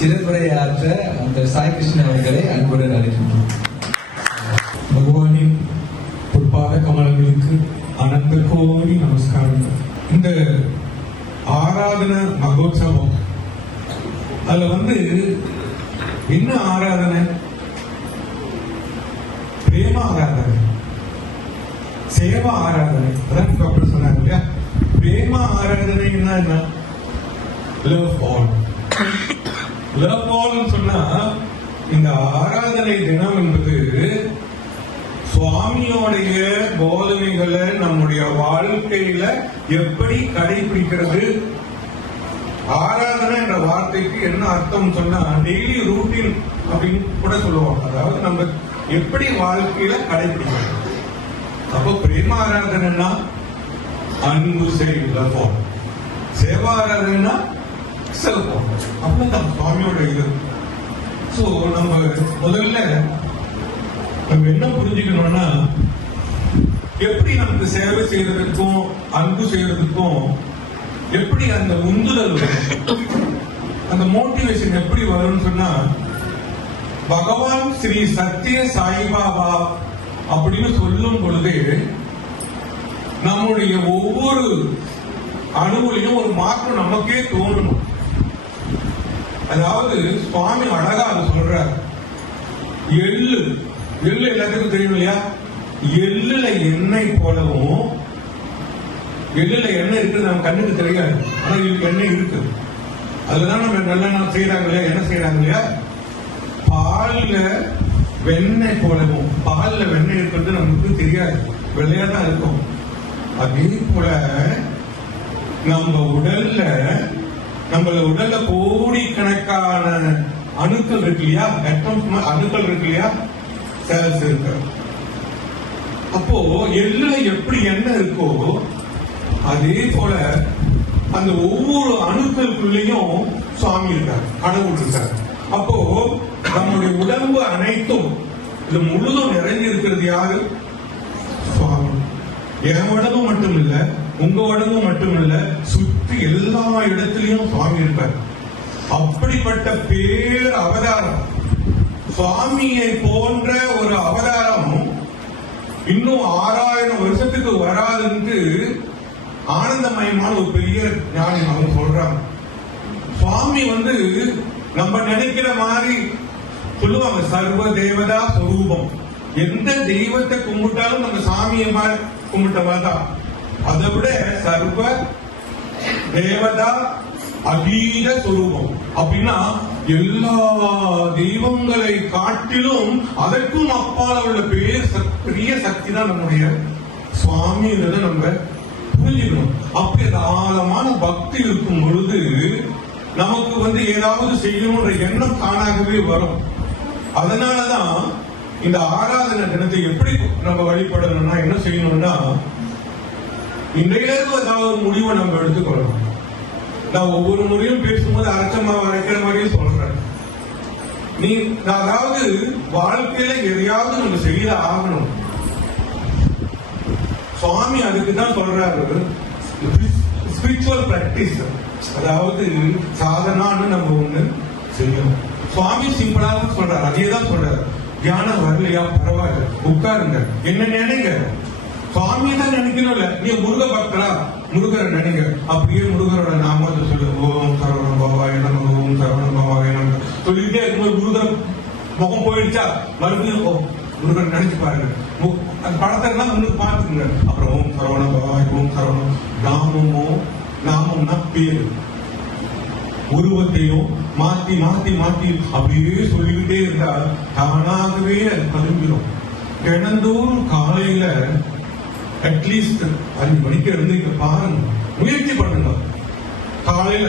சிறப்புரையாற்ற அந்த சாய் கிருஷ்ணன் அவர்களை அன்புடன் அழைக்கின்றோம். பகவானின் பொற்பாத கமலங்களுக்கு அனந்த கோடி நமஸ்காரங்கள். இந்த ஆராதன மகோத்சவம் அதுல என்ன ஆராதனை? பிரேம ஆராதனை, சேவா ஆராதனை. அதான் டாக்டர் சொன்னாங்க இல்லையா, பிரேம ஆராதனைன்னா என்ன? Love all. லவ் ஆல் சொன்னா இந்த ஆராதனை தினம் என்பது சுவாமியோடைய போதனைகளை நம்முடைய வாழ்க்கையில எப்படி கடைபிடிக்கிறது. ஆராதனை என்ற வார்த்தைக்கு என்ன அர்த்தம் சொன்னா டெய்லி ரூட்டீன் அப்படின்னு கூட சொல்லுவாங்க. அதாவது நம்ம எப்படி வாழ்க்கையில கடைபிடிக்கிறது. அப்போ பிரேம ஆராதனைன்னா அன்பு செய்வோம், சேவா ஆராதனைன்னா செல்போன். அப்படிதான் சுவாமியோட இது. சோ நம்ம முதல்ல நம்ம என்ன புரிஞ்சுக்கணும்னா, எப்படி நமக்கு சேவை செய்யறதுக்கும் அன்பு செய்யறதுக்கும் எப்படி அந்த உந்துதல் வரும், அந்த மோட்டிவேஷன் எப்படி வரும்னு சொன்னா, பகவான் ஸ்ரீ சத்ய சாய்பாபா அப்படின்னு சொல்லும் பொழுது நம்முடைய ஒவ்வொரு அணுவிலையும் ஒரு மாற்றம் நமக்கே தோன்றணும். அதாவது சுவாமி அழகா அது சொல்றார். எள்ளு எல்லாத்துக்கும் தெரியும் இல்லையா? எள்ளுல எண்ணெய் போலவும், எள்ளுல எண்ணெய் இருக்கு நம்ம கண்ணுக்கு தெரியாது, ஆனா எண்ணெய் இருக்கு. அதுதான் நம்ம நல்லெண்ணெய் செய்யறாங்க இல்லையா, என்ன செய்யறாங்க இல்லையா? பால்ல வெண்ணெய் போலவும், பால்ல வெண்ணெய் இருக்கிறது நமக்கு தெரியாது, வெள்ளையா தான் இருக்கும். அதே போல நம்ம உடல்ல கோடிக்கணக்கான அணுக்கள் இருக்கு இல்லையா, அணுக்கள் இருக்கு இல்லையா, செல்ஸ் இருக்கு. அப்போ எள்ளுல எப்படி எண்ணெய் இருக்கோ அதே போல அந்த ஒவ்வொரு அணுக்களுக்குள்ளேயும் சுவாமி இருக்கார், கடவுள் இருக்கார். அப்போ நம்முடைய உடம்பு அனைத்தும் இது முழுதும் நிறைஞ்சு இருக்கிறது யாரு? சுவாமி. என் உடம்பு மட்டும் இல்ல, உங்க உடம்பு மட்டும் இல்ல, சுற்றி எல்லா இடத்திலையும் சுவாமி இருப்பார். அப்படிப்பட்ட பேர் அவதாரம், சுவாமியை போன்ற ஒரு அவதாரம் இன்னும் 6000 வருஷத்துக்கு வராதுன்னு ஆனந்தமயமான ஒரு பெரிய ஞானி அவங்க சொல்றாங்க. சுவாமி நம்ம நினைக்கிற மாதிரி சொல்லுவாங்க, சர்வ தேவதா ஸ்வரூபம். எந்த தெய்வத்தை கும்பிட்டாலும் நம்ம சாமியை கும்பிட்ட மாதிரிதான். அதை விட சர்வ தேவதா அதீத ஸ்வரூபம் அப்படின்னா எல்லா தெய்வங்களை காட்டிலும் அதற்கும் அப்பால் உள்ள பெரிய சக்தி தான் நம்முடைய சுவாமி. நம்ம புரிஞ்சுக்கணும். அப்படி அந்த ஆழமான பக்தி இருக்கும் பொழுது நமக்கு ஏதாவது செய்யணும்ன்ற எண்ணம் தானாகவே வரும். அதனாலதான் இந்த ஆராதனை தினத்தை எப்படி நம்ம வழிபடணும்னா என்ன செய்யணும்னா, இன்றையிலிருந்து ஏதாவது ஒரு முடிவை நம்ம எடுத்துக்கொள்ளணும். நான் ஒவ்வொரு முறையும் பேசும்போது அரைச்சமா வரைக்கிற மாதிரியும் சொல்றேன். அதாவது வாழ்க்கையில எதையாவது நம்ம செய்ய ஆகணும். சுவாமி அதுக்குதான் சொல்றாரு ஸ்பிரிச்சுவல் பிராக்டிஸ், அதாவது சாதனான்னு நம்ம ஒண்ணு செய்யணும். சுவாமி சிம்பிளாக சொல்றாரு, அதேதான் சொல்றாரு. தியானம் வரலையா, பரவாயில்ல, உட்காருங்க, என்ன நினைங்க, சுவாமி தான் நினைக்கணும். இல்ல நீ முருக பக்தரா, முருகரை நினைங்க. அப்படியே முருகரோட நாமத்தை சொல்லு, ஓம் சரவண பவாய நம, ஓம் சரவண பவாய நம சொல்லிட்டே இருக்கும்போது முருகர் முகம் போயிடுச்சா, மறுபடியும் முருகன் நினைச்சு பாருங்க. அந்த படத்தை முன்னுக்கு பார்த்துக்குங்க. அப்புறம் ஓம் சரவண பவாய, ஓம் சரவணம். நாமம்னா பேரு, உருவத்தையும் மாத்தி மாத்தி மாத்தி அப்படியே சொல்லிக்கிட்டே இருந்தா தானாகவே அது பதிஞ்சிடும். தினந்தோறும் காலையில அட்லீஸ்ட் 5 மணிக்கு எழுந்து பாருங்க, முயற்சி பண்ணுங்க. காலையில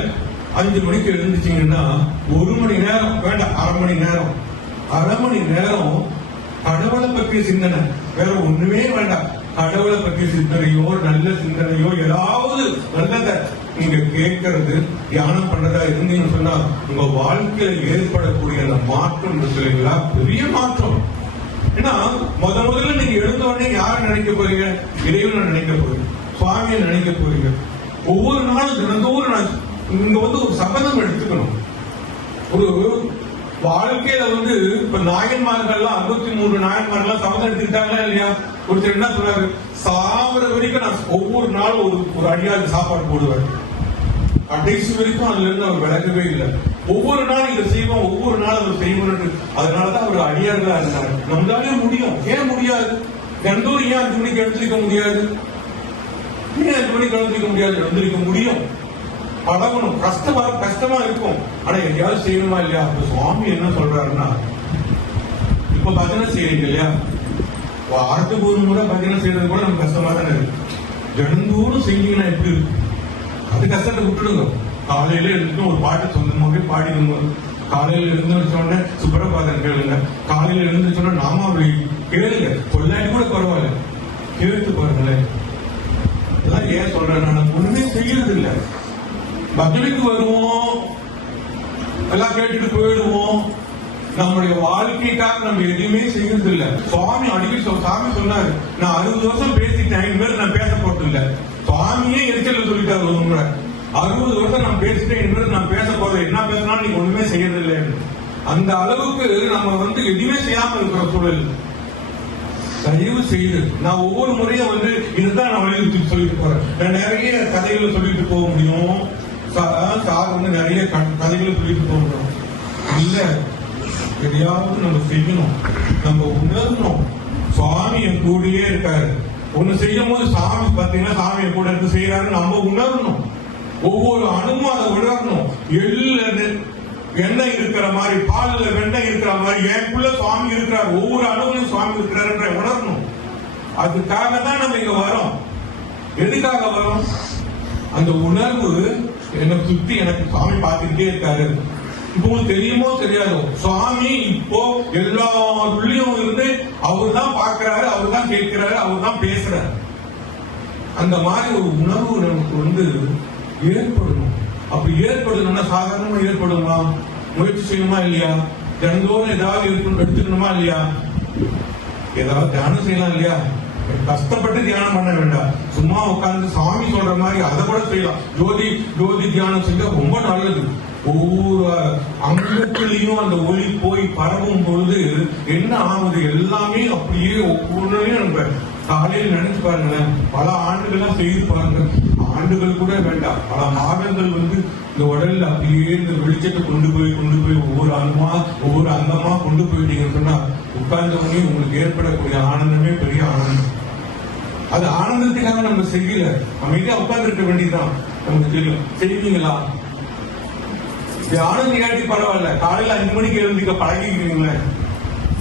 5 மணிக்கு எழுந்துச்சீங்கன்னா 1 மணி நேரம் வேண்டாம், அரை மணி நேரம் கடவுளை பற்றிய சிந்தனை, வேற ஒண்ணுமே வேண்டாம். கடவுளை பற்றிய சிந்தனையோ நல்ல சிந்தனையோ ஏதாவது நல்லதை நீங்க கேட்கறது, தியானம் பண்றதா இருந்தீங்கன்னு சொன்னா உங்க வாழ்க்கையில ஏற்படக்கூடிய அந்த மாற்றம் இருக்குங்களா, பெரிய மாற்றம். ஏன்னா முதல்ல நீங்க எழுந்த உடனே யாரை நினைக்க போறீங்க? இறைவனை நினைக்க போறீங்க, சுவாமியை நினைக்க போறீங்க. ஒவ்வொரு நாளும் தினந்தோறும் இங்க ஒரு சபதம் எடுத்துக்கணும். ஒரு வாழ்க்கையில வந்து இப்ப நாயன்மார்கள்லாம் 63 நாயன்மார்கள்லாம் சபதம் எடுத்துக்கிட்டாங்களா இல்லையா? ஒருத்தர் என்ன சொல்றாரு, சாவர வரைக்கும் நான் ஒவ்வொரு நாளும் ஒரு அடியாளுக்கு சாப்பாடு போடுவேன், கடைசி வரைக்கும் அதுல இருந்து அவர் விலகவே இல்லை. ஒவ்வொரு நாளும் இதை செய்வோம், ஒவ்வொரு நாளும் அதை செய்வோம். அதனாலதான் அவர் அடியார்களா இருந்தாரு. நம்மளாலே முடியும். ஏன் முடியாது? தினந்தோறும் ஏன் 5 மணிக்கு எழுந்திருக்க முடியாது? ஏன் 5 மணிக்கு எழுந்திருக்க முடியாது? எழுந்திருக்க முடியும். பழகணும். கஷ்டமா இருக்கும். ஆனா எதையாவது செய்யணுமா இல்லையா? சுவாமி என்ன சொல்றாருன்னா, இப்ப பஜனை செய்யறீங்க இல்லையா? வாரத்துக்கு ஒரு முறை பஜனை செய்யறது கூட நமக்கு கஷ்டமா தானே இருக்கு. தினந்தோறும் செஞ்சீங்கன்னா எப்படி இருக்கு? அது கஷ்டத்தை விட்டுடுங்க. காலையில இருந்துட்டு ஒரு பாட்டு சொந்தமாவே பாடிடுங்க. காலையில எழுந்துச்சோடனே சுப்பிரபாதம் கேளுங்க. காலையில எழுந்துச்சோடனே நாமாவளி கேளுங்க. கொள்ளாடி கூட பரவாயில்ல, கேட்டு பாருங்களேன். இதெல்லாம் ஏன் சொல்றேன், நான் ஒண்ணுமே செய்யறது இல்லை. பஜனைக்கு வருவோம், எல்லாம் கேட்டுட்டு போயிடுவோம். நம்முடைய வாழ்க்கைக்காக நம்ம எதுவுமே செய்யறது இல்ல. சுவாமி அடிக்கடி சாமி சொன்னாரு, நான் 60 வருஷம் பேசிட்டேன், இனிமேல் நான் பேச போறது இல்ல. சுவாமியே எரிச்சல் சொல்லிட்டாரு ஒரு முறை, 60 வருஷம் நான் பேசிட்டேன், இனிமேல் நான் பேச போறது, என்ன பேசினாலும் நீங்க ஒண்ணுமே செய்யறது இல்லை. அந்த அளவுக்கு நம்ம வந்து எதுவுமே செய்யாம இருக்கிற சூழல். தயவு செய்து நான் ஒவ்வொரு முறையும் வந்து இதுதான் நான் வலியுறுத்தி சொல்லிட்டு போறேன். நான் நிறைய கதைகளை சொல்லிட்டு போக முடியும். சார் வந்து நிறைய கதைகளை சொல்லிட்டு போக முடியும். இல்ல, எதையாவது நம்ம செய்யணும், நம்ம உணரணும். சுவாமி என் கூடயே இருக்காரு. ஒண்ணு செய்யும் போது சாமி பாத்தீங்கன்னா சாமி கூட இருந்து செய்யறாரு, நம்ம உணரணும். ஒவ்வொரு அணுவும் அதை உணரணும். எண்ணெய் இருக்கிற மாதிரி, பால்ல வெண்ணெய் இருக்கிற மாதிரி எனக்குள்ள சுவாமி இருக்கிறார், ஒவ்வொரு அணுவிலும் சுவாமி இருக்கிறார் உணரணும். அதுக்காக தான் நம்ம இங்க வரோம். எதுக்காக வரோம்? அந்த உணர்வு என்னை சுத்தி எனக்கு சுவாமி பார்த்துக்கிட்டே இருக்காரு. இப்போ உங்களுக்கு தெரியுமோ தெரியாதோ, சுவாமி இப்போ எல்லாருள்ளயும் இருந்து அவர் தான் பார்க்கிறாரு, அவர் தான் கேட்கிறாரு, அவர் தான் பேசுறாரு. அந்த மாதிரி ஒரு உணர்வு நமக்கு வந்து ஏற்படணும். அப்படி ஏற்படணும்னா சாதாரணமா ஏற்படுமா? முயற்சி செய்யணுமா இல்லையா? தினந்தோறும் ஏதாவது எடுத்துக்கணுமா இல்லையா? ஏதாவது தியானம் செய்யலாம் இல்லையா? கஷ்டப்பட்டு தியானம் பண்ண வேண்டாம். சும்மா உட்கார்ந்து சாமி சொல்ற மாதிரி அதை கூட செய்யலாம். ஜோதி தியானம் செஞ்சா ரொம்ப நல்லது. ஒவ்வொரு அங்கத்திலையும் அந்த ஒளி போய் பரவும் பொழுது என்ன ஆகுது, எல்லாமே அப்படியே ஒவ்வொன்றையும் நம்ம காலையில் நினைச்சு பாருங்களேன். பல ஆண்டுகள்லாம் செய்து பாருங்க. ஆண்டுகள் கூட வேண்டாம், பல மாதங்கள் வந்து இந்த உடல்ல அப்படியே இந்த வெளிச்சத்தை கொண்டு போய் ஒவ்வொரு அங்கமா கொண்டு போயிட்டீங்கன்னு சொன்னா உட்கார்ந்தவங்க உங்களுக்கு ஏற்படக்கூடிய ஆனந்தமே பெரிய ஆனந்தம். அது ஆனந்தத்துக்காக நம்ம செய்யல, அமைதியா உட்கார்ந்து இருக்க வேண்டியதுதான். நமக்கு தெரியும். செய்வீங்களா? ஆனந்த காட்டி பரவாயில்ல, காலையில 5 மணிக்கு எழுந்திருக்க பழகிக்கிறீங்களே,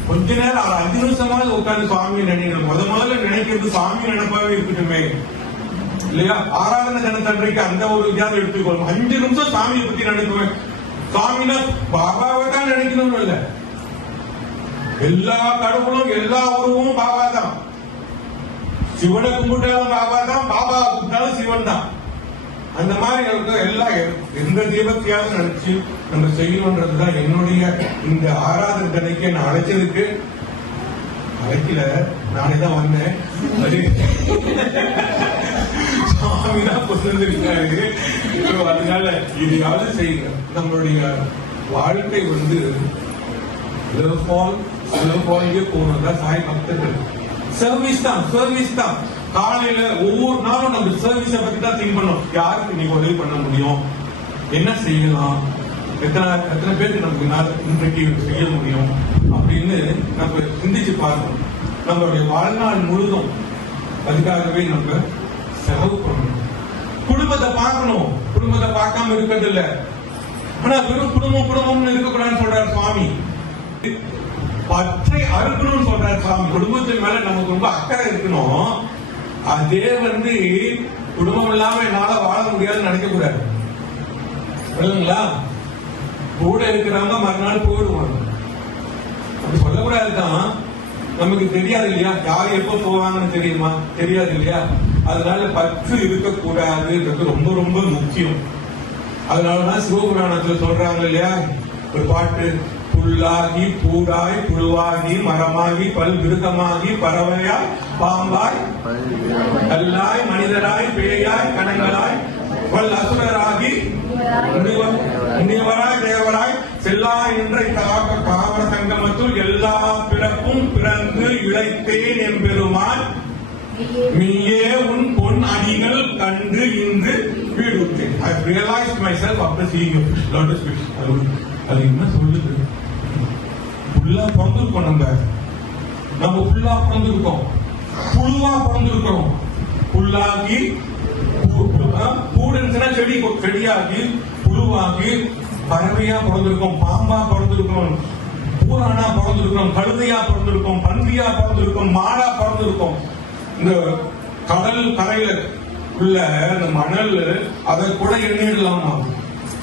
கொஞ்ச நேரம் 5 நிமிஷமாவது உட்கார்ந்து சுவாமியை நினைக்கணும். முதல்ல நினைக்கிறது சுவாமி நினைப்பாவே இருக்கட்டுமே இல்லையா? ஆராதனை தினத்தன்றைக்கு அந்த ஒரு வித்தியாசம் எடுத்துக்கொள்ளும். 5 நிமிஷம் சாமியை பத்தி நினைக்குவேன். சாமினா பாபாவை தான் நினைக்கணும் இல்ல, எல்லா கடவுளும் எல்லா உருவமும் பாபா தான். சிவனை கும்பிட்டாலும் பாபா தான், பாபா கும்பிட்டாலும் சிவன் தான். அந்த மாதிரி எல்லாம் எந்த தெய்வத்தையாவது நினைச்சு நம்ம செய்யணும்ன்றதுதான் என்னுடைய இந்த ஆராதனை தன்னைக்கு என்ன அழைச்சதுக்கு. அழைக்கல, நானே தான் வந்தேன். சாமி தான் கொண்டிருக்காரு. அதனால இதையாவது செய்யுங்க. நம்மளுடைய வாழ்க்கை வந்து போனதான் சாய் பக்தர்கள். சர்வீஸ் தான். காலையில ஒவ்வொரு நாளும் நம்ம சர்வீஸ பத்தி தான் திங்க் பண்ணோம். யாருக்கு நீங்க உதவி பண்ண முடியும், என்ன செய்யலாம், எத்தனை பேருக்கு நமக்கு இன்றைக்கு செய்ய முடியும் அப்படின்னு நம்ம சிந்திச்சு பார்க்கணும். நம்மளுடைய வாழ்நாள் முழுதும் அதுக்காகவே நம்ம செலவு பண்ணணும். குடும்பத்தை பார்க்கணும், குடும்பத்தை பார்க்காம இருக்கிறது இல்ல. ஆனா வெறும் குடும்பம்னு இருக்கக்கூடாதுன்னு சொல்றாரு சுவாமி. பற்றை அறுக்கணும்னு சொல்றாரு சுவாமி. குடும்பத்தின் மேல நமக்கு ரொம்ப அக்கறை இருக்கணும். அதே வந்து குடும்பம் இல்லாம என்னால வாழ முடியாதுன்னு நினைக்க கூடாது இல்லைங்களா? கூட இருக்கிறவங்க மறுநாள் போயிடுவாங்க, அப்படி சொல்லக்கூடாதுதான். நமக்கு தெரியாது இல்லையா, யார் எப்ப போவாங்கன்னு தெரியாது இல்லையா? அதனால பற்று இருக்கக்கூடாதுன்றது ரொம்ப ரொம்ப முக்கியம். அதனாலதான் சிவபுராணத்துல சொல்றாங்க இல்லையா, ஒரு பாட்டு, புல்லாகி பூடாய் புழுவாகி மரமாகி பல் விருகமாகி பறவையாய் பாம்பாய் கல்லாய் மனிதராய் பேயாய் கணங்களாய் வல் அசுரராகி முனிவராய் தேவராய் செல்லா என்ற தாவர சங்கமத்துள் எல்லா பிறப்பும் பிறந்து இழைத்தேன் எம்பெருமான் நீயே உன் பொன் அடிகள் கண்டு இன்று வீடுத்தேன். I realized myself after seeing your lotus fish. அது என்ன சொல்லுது? ஃபுல்லா பிறந்திருக்கோம், நம்ம ஃபுல்லா பிறந்திருக்கோம், புழுவா பிறந்திருக்கிறோம். புல்லாகி பூடுன்னா செடியாகி புழுவாகி பறவையா பிறந்திருக்கோம், பாம்பா பிறந்திருக்கோம், பூரானா பிறந்திருக்கோம், கழுதையா பிறந்திருக்கோம், பன்றியா பிறந்திருக்கோம், மாடா பிறந்திருக்கோம். இந்த கடல் கரையில உள்ள இந்த மணல் அதை கூட எண்ணிடலாமா?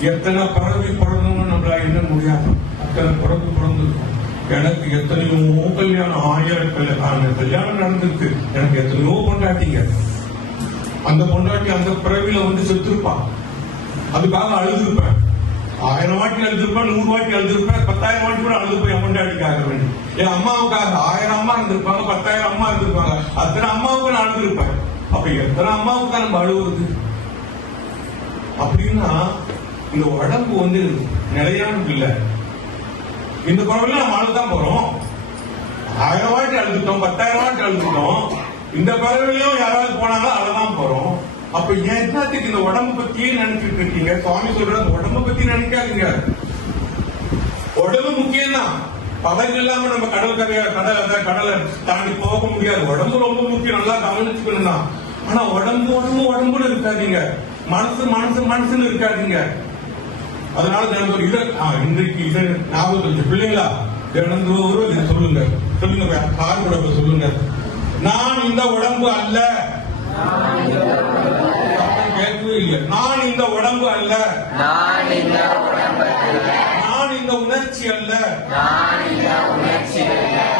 எத்தனை பறவை பிறந்தோம்னு நம்மளா எண்ண முடியாது. அத்தனை பிறப்பு பிறந்திருக்கோம். எனக்கு எத்தனையோ கல்யாணம், கல்யாணம் நடந்திருக்கு. எனக்கு எத்தனையோ பொண்டாட்டிங்க. அந்த பொண்டாட்டி அந்த பிறவில வந்து செத்துருப்பான். அதுக்காக அழுதுருப்பேன். 1000 வாட்டி அழுதுருப்பேன், 100 வாட்டி அழுதுருப்பேன், 10,000 வாட்டி கூட அழுதுப்பேன் என் பொண்டாட்டிக்காக வேண்டி. என் அம்மாவுக்காக 1000 அம்மா இருந்திருப்பாங்க, 10,000 அம்மா இருந்திருப்பாங்க. அத்தனை அம்மாவுக்கு நான் அழுதுருப்பேன். அப்ப எத்தனை அம்மாவுக்கு நம்ம அழுவுறது? அப்படின்னா இந்த உடம்பு வந்து நிலையானது இல்லை. இந்த குறவுல நம்ம அழுதான் போறோம். 1000 வாட்டி அழுதுட்டோம், 10,000 வாட்டி அழுதுட்டோம். இந்த பிறவிலையும் யாராவது போனாலும் அழதான் போறோம். அப்ப என்னத்துக்கு இந்த உடம்பு பத்தியே நினைச்சிட்டு இருக்கீங்க? சுவாமி சொல்ற உடம்பு பத்தி நினைக்காதீங்க. உடம்பு முக்கியம் தான். பதவி இல்லாம நம்ம கடலை தாண்டி போக முடியாது. உடம்பு ரொம்ப முக்கியம், நல்லா கவனிச்சுக்கணும் தான். ஆனா உடம்புன்னு இருக்காதீங்க, மனசுன்னு இருக்காதீங்க. அதனால தினந்தோறும் இன்றைக்கு இதை ஞாபகம் பிள்ளைங்களா தினந்தோறும் இதை சொல்லுங்க கார் கூட சொல்லுங்க. நான் இந்த உடம்பு அல்ல. கேட்கவே இல்லை. நான் இந்த உடம்பு அல்ல, நான் இந்த உணர்ச்சி அல்ல,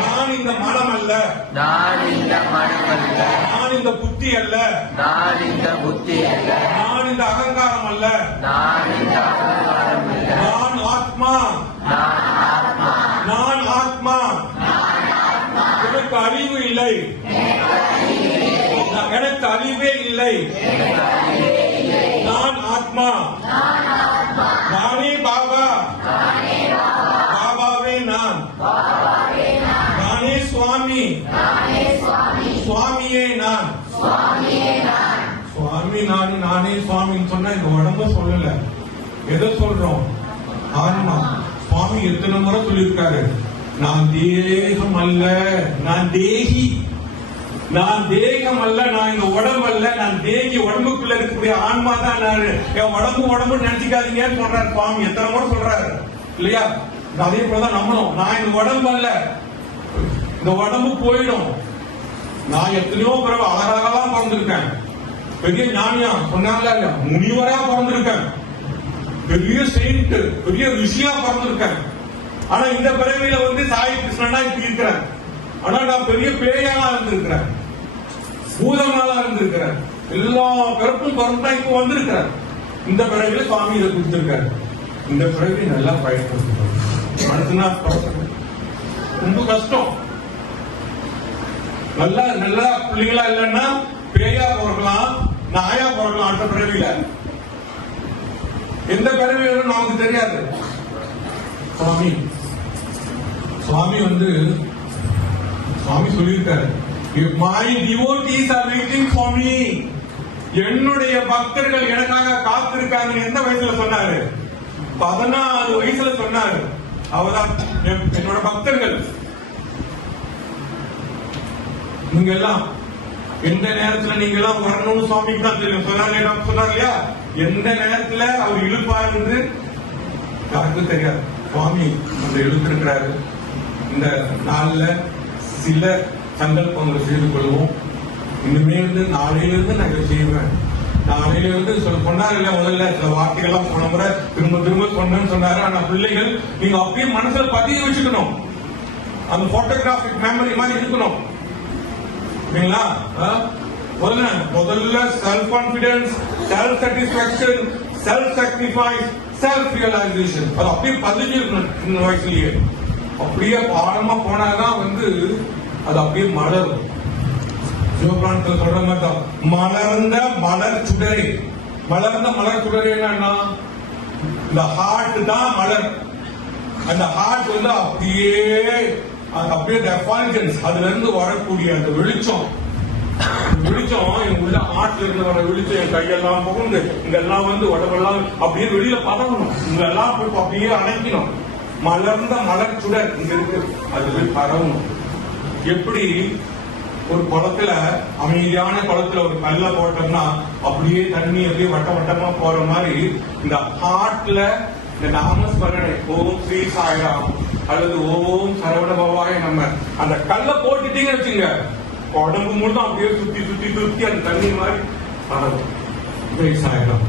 நான் இந்த மனம் அல்ல, நான் இந்த புத்தி அல்ல, நான் இந்த அகங்காரம் அல்ல, நான் ஆத்மா, நான் ஆத்மா. எனக்கு அறிவு இல்லை, எனக்கு அறிவே இல்லை. நான் ஆத்மா, நானே பாபா, பாபாவே நான், நானே சுவாமி, சுவாமியே நான். சுவாமி நானே சுவாமின்னு சொன்னா இந்த உடம்ப சொல்லல. எதை சொல்றோம்? ஆன்மா. சுவாமி எத்தனை முறை சொல்லியிருக்காரு, நான் தேகம் அல்ல, நான் தேகி. நான் தேகம் அல்ல, நான் இந்த உடம்பு அல்ல, நான் தேகி. உடம்புக்குள்ள இருக்கக்கூடிய ஆன்மா தான் நான். என் உடம்பு நினைச்சுக்காதீங்கன்னு சொல்றாரு சுவாமி. எத்தனை முறை சொல்றாரு இல்லையா? அதே போலதான் நம்மளும். நான் இந்த உடம்பு அல்ல, இந்த உடம்பு போயிடும். நான் எத்தனையோ பிறகு அழகாலாம் பிறந்திருக்கேன். பெரிய ஞானியா சொன்னாங்களா இல்ல, முனிவரா பிறந்திருக்கேன், பெரிய செயின்ட், பெரிய ரிஷியா பிறந்திருக்கேன். ஆனா இந்த பிறவியில வந்து சாய் கிருஷ்ணனா இப்படி இருக்கிறேன். ஆனா நான் பெரிய பேயாளா இருந்திருக்கிறேன், பூதமாலா இருந்திருக்கிறேன். எல்லா பிறப்பும் பிறந்தா இப்ப வந்திருக்கிறேன். இந்த பிறவில சுவாமி இதை கொடுத்திருக்காரு. இந்த பிறவி நல்லா பயன்படுத்தணும். மனசுனா ரொம்ப கஷ்டம். நல்லா பிள்ளைங்களா இல்லைன்னா பேயா பிறக்கலாம், நாயா பிறக்கலாம். அடுத்த பிறவியில எந்த பிறவியில நமக்கு தெரியாது. சுவாமி வந்து சுவாமி சொல்லியிருக்காரு, my devotees are waiting for me. என்னுடைய பக்தர்கள் எனக்காக காத்திருக்காங்க. எந்த வயசுல சொன்னாரு? 14 வயசுல சொன்னாரு. அவர்தான் என்னோட பக்தர்கள். நீங்க எல்லாம் எந்த நேரத்துல நீங்க எல்லாம் வரணும்னு சுவாமிக்கு தான் தெரியும். சொன்னார் இல்லையா, எந்த நேரத்துல அவர் இழுப்பார் என்று யாருக்கும் தெரியாது. சுவாமி அந்த எழுத்திருக்கிறாரு. இந்த நாள்ல சில சங்கல்பங்களை செய்து கொள்வோம். இனிமே நாளையிலிருந்து நான் இதை செய்வேன். நாளையிலிருந்து சொன்னார் இல்ல, முதல்ல சில வார்த்தைகள்லாம் போன முறை திரும்ப சொன்னேன்னு சொன்னாரு. ஆனா பிள்ளைகள் நீங்க அப்படியே மனசுல பதிய வச்சுக்கணும். அந்த போட்டோகிராபிக் மெமரி மாதிரி இருக்கணும். முதல்ல self confidence, self satisfaction, self sacrifice, self realisation. அது அப்படியே பதிஞ்சிருக்கணும் சின்ன வயசுலயே. அப்படியே ஆழமா போனாதான் வந்து அது அப்படியே மலரும். சிவபிராணத்துல சொல்ற மாதிரி தான் மலர்ந்த மலர் சுடரே. மலர்ந்த மலர் சுடரே என்னன்னா இந்த ஹார்ட் தான் மலர். அந்த ஹார்ட் வந்து அப்படியே எஃபல்ஜன்ஸ், அதுல இருந்து வரக்கூடிய அந்த வெளிச்சம் என் உள்ள ஹார்ட்ல இருந்து வர வெளிச்சம் என் கையெல்லாம் புகுந்து இங்கெல்லாம் வந்து உடம்பெல்லாம் அப்படியே வெளியில பதவணும், இங்கெல்லாம் போய் அப்படியே அணைக்கணும். மலர்ந்த மலர் சுடர் இங்க இருக்கு, அது போய் பரவணும். எப்படி ஒரு குளத்துல, அமைதியான குளத்துல ஒரு கல்ல போட்டோம்னா அப்படியே தண்ணி அப்படியே வட்ட வட்டமா போற மாதிரி இந்த ஹார்ட்ல இந்த நாமஸ்மரணை ஓம் ஸ்ரீ சாய்ராம் அல்லது ஓம் சரவண பவாய நம்ம அந்த கல்ல போட்டுட்டீங்க வச்சுங்க, உடம்பு முழுதும் அப்படியே சுத்தி சுத்தி சுத்தி அந்த தண்ணி மாதிரி பரவும். ஸ்ரீ சாய்ராம்.